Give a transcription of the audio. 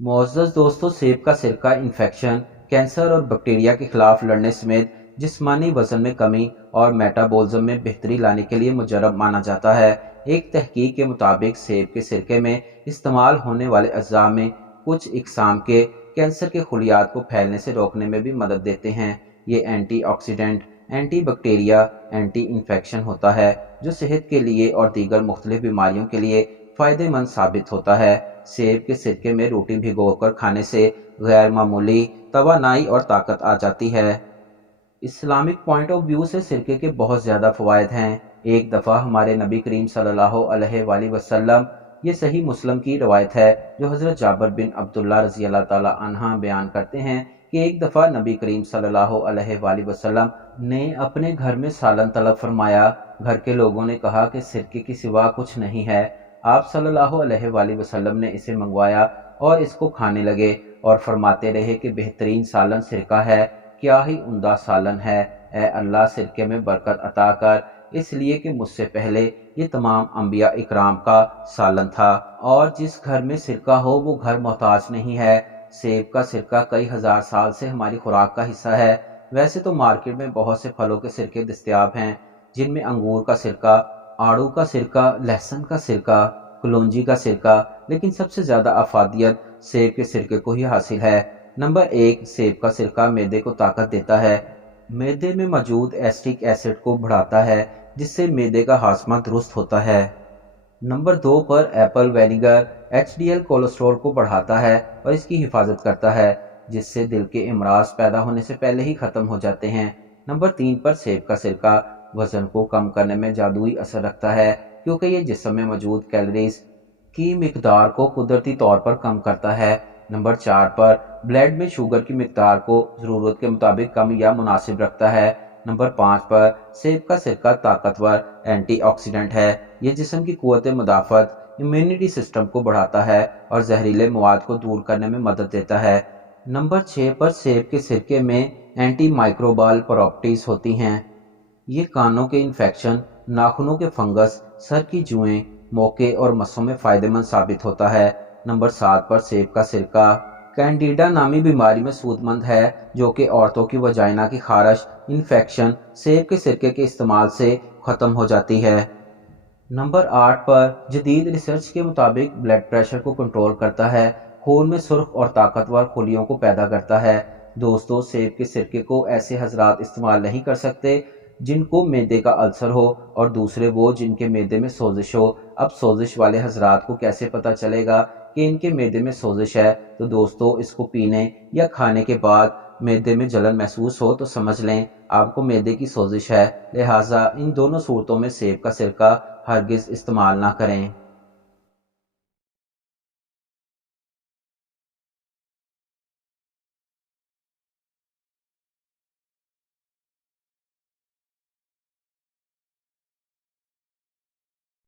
मुअज़्ज़ज़ दोस्तों, सेब का सिरका इन्फेक्शन, कैंसर और बैक्टीरिया के खिलाफ लड़ने समेत जिस्मानी वजन में कमी और मेटाबॉलिज्म में बेहतरी लाने के लिए मुजर्रब माना जाता है। एक तहकीक के मुताबिक सेब के सिरके में इस्तेमाल होने वाले अज्जा में कुछ इकसाम के कैंसर के खलियात को फैलने से रोकने में भी मदद देते हैं। ये antioxidant, anti bacteria, anti infection होता है जो सेहत के लिए और दीगर मुख्तलिफ बीमारियों के लिए फ़ायदेमंद साबित होता है। सेब के सिरके में रोटी भिगोकर खाने से गैर मामूली तवानाई और ताकत आ जाती है। इस्लामिक पॉइंट ऑफ व्यू से सिरके के बहुत ज़्यादा फ़वाइद हैं। एक दफ़ा हमारे नबी करीम सल्लल्लाहु अलैहि वसल्लम, ये सही मुस्लिम की रवायत है जो हज़रत जाबिर बिन अब्दुल्ला रज़ी अल्लाह ताला अन्हा बयान करते हैं कि एक दफ़ा नबी करीम सल्लल्लाहु अलैहि वसल्लम ने अपने घर में सालन तलब फरमाया। घर के लोगों ने कहा कि सिरके के सिवा कुछ नहीं है। आप सल्लल्लाहु अलैहि वसल्लम ने इसे मंगवाया और इसको खाने लगे और फरमाते रहे कि बेहतरीन सालन सिरका है, क्या ही उम्दा सालन है। ए अल्लाह, सिरके में बरकत अता कर, इसलिए कि मुझसे पहले ये तमाम अंबिया इकराम का सालन था, और जिस घर में सिरका हो वो घर मोहताज नहीं है। सेब का सिरका कई हज़ार साल से हमारी खुराक का हिस्सा है। वैसे तो मार्केट में बहुत से फलों के सिरके दस्तयाब हैं, जिनमें अंगूर का सिरका, आड़ू का सिरका, लहसुन का सिरका, कलौंजी का सिरका, लेकिन सबसे ज़्यादा अफादियत सेब के सिरके को ही हासिल है। नंबर 1, सेब का सिरका मैदे को ताकत देता है। मैदे में मौजूद एसिटिक एसिड को बढ़ाता है, जिससे मैदे का हाजमा दुरुस्त होता है। नंबर 2 पर एप्पल वेनिगर एचडीएल कोलेस्ट्रॉल को बढ़ाता है और इसकी हिफाजत करता है, जिससे दिल के इमराज पैदा होने से पहले ही ख़त्म हो जाते हैं। नंबर 3 पर सेब का सिरका वज़न को कम करने में जादुई असर रखता है, क्योंकि ये जिस्म में मौजूद कैलोरीज की मिकदार को कुदरती तौर पर कम करता है। नंबर 4 पर ब्लड में शुगर की मिकदार को ज़रूरत के मुताबिक कम या मुनासिब रखता है। नंबर 5 पर सेब का सिरका ताकतवर एंटीऑक्सीडेंट है। ये जिस्म की क़ुव्वत मुदाफ़त, इम्यूनिटी सिस्टम को बढ़ाता है और जहरीले मवाद को दूर करने में मदद देता है। नंबर 6 पर सेब के सिरके में एंटी माइक्रोबाल प्रॉपर्टीज़ होती हैं। ये कानों के इन्फेक्शन, नाखूनों के फंगस, सर की जुएं, मोके और मस्सों में फ़ायदेमंद साबित होता है। नंबर 7 पर सेब का सिरका कैंडिडा नामी बीमारी में सूदमंद है, जो कि औरतों की वजाइना की खारिश इन्फेक्शन सेब के सिरके के इस्तेमाल से ख़त्म हो जाती है। नंबर 8 पर जदीद रिसर्च के मुताबिक ब्लड प्रेशर को कंट्रोल करता है, खून में सुर्ख और ताकतवर खुलियों को पैदा करता है। दोस्तों, सेब के सिरके को ऐसे हजरात इस्तेमाल नहीं कर सकते जिनको मैदे का अल्सर हो, और दूसरे वो जिनके मैदे में सोजिश हो। अब सोजिश वाले हजरात को कैसे पता चलेगा कि इनके मैदे में सोजिश है? तो दोस्तों, इसको पीने या खाने के बाद मैदे में जलन महसूस हो तो समझ लें आपको मैदे की सोजिश है। लिहाजा इन दोनों सूरतों में सेब का सिरका हरगिज़ इस्तेमाल ना करें।